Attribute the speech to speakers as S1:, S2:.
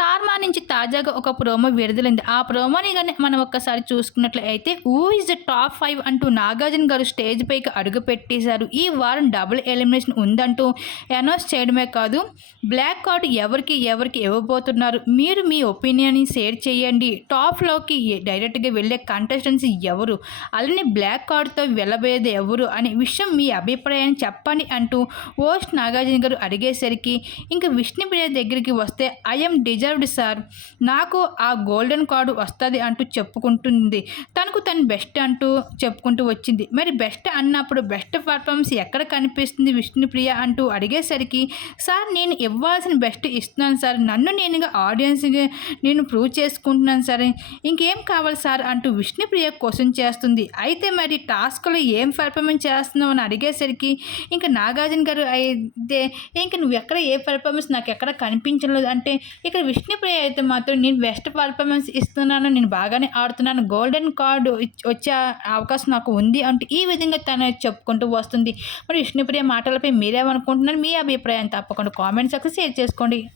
S1: Star మా నుంచి తాజాగా ఒక ప్రోమో విడుదలైంది. ఆ ప్రోమోని కానీ మనం ఒక్కసారి చూసుకున్నట్లయితే ఊ ఇస్ ద టాప్ ఫైవ్ అంటూ నాగార్జున గారు స్టేజ్ పైకి అడుగు పెట్టేశారు ఈ వారం డబుల్ ఎలిమినేషన్ ఉందంటూ అనౌన్స్ చేయడమే కాదు బ్లాక్ కార్డ్ ఎవరికి ఎవరికి ఇవ్వబోతున్నారు? మీరు మీ ఒపీనియన్ని షేర్ చేయండి. టాప్లోకి డైరెక్ట్గా వెళ్ళే కంటెస్టెంట్స్ ఎవరు? అలానే బ్లాక్ కార్డ్తో వెళ్ళబోయేది ఎవరు? అనే విషయం మీ అభిప్రాయాన్ని చెప్పండి అంటూ ఓస్ట్ నాగార్జున గారు అడిగేసరికి ఇంకా విష్ణుప్రియ దగ్గరికి వస్తే ఐఎమ్ రిజర్వ్డ్ సార్ నాకు ఆ గోల్డెన్ కార్డు వస్తుంది అంటూ చెప్పుకుంటుంది. తనకు తను బెస్ట్ అంటూ చెప్పుకుంటూ వచ్చింది. మరి బెస్ట్ అన్నప్పుడు బెస్ట్ పర్ఫార్మెన్స్ ఎక్కడ కనిపిస్తుంది? విష్ణుప్రియ అంటూ అడిగేసరికి సార్ నేను ఇవ్వాల్సిన బెస్ట్ ఇస్తున్నాను సార్. నన్ను నేనుగా ఆడియన్స్గా నేను ప్రూవ్ చేసుకుంటున్నాను సార్. ఇంకేం కావాలి సార్? అంటూ విష్ణుప్రియ క్వశ్చన్ చేస్తుంది. అయితే మరి టాస్క్లో ఏం పర్ఫార్మెన్స్ చేస్తున్నావు? అని అడిగేసరికి ఇంకా నాగార్జున గారు అయితే ఇంకా నువ్వు ఎక్కడ ఏ పర్ఫార్మెన్స్ నాకు ఎక్కడ కనిపించలేదు అంటే ఇక్కడ విష్ణుప్రియ అయితే మాత్రం నేను బెస్ట్ పర్ఫార్మెన్స్ ఇస్తున్నాను. నేను బాగానే ఆడుతున్నాను. గోల్డెన్ కార్డ్ ఇచ్- వచ్చే అవకాశం నాకు ఉంది అంటే ఈ విధంగా తను చెప్పుకుంటూ వస్తుంది. మరి విష్ణుప్రియ మాటలపై మీరేమనుకుంటున్నారు? మీ అభిప్రాయం తప్పకుండా కామెంట్స్ షేర్ చేసుకోండి.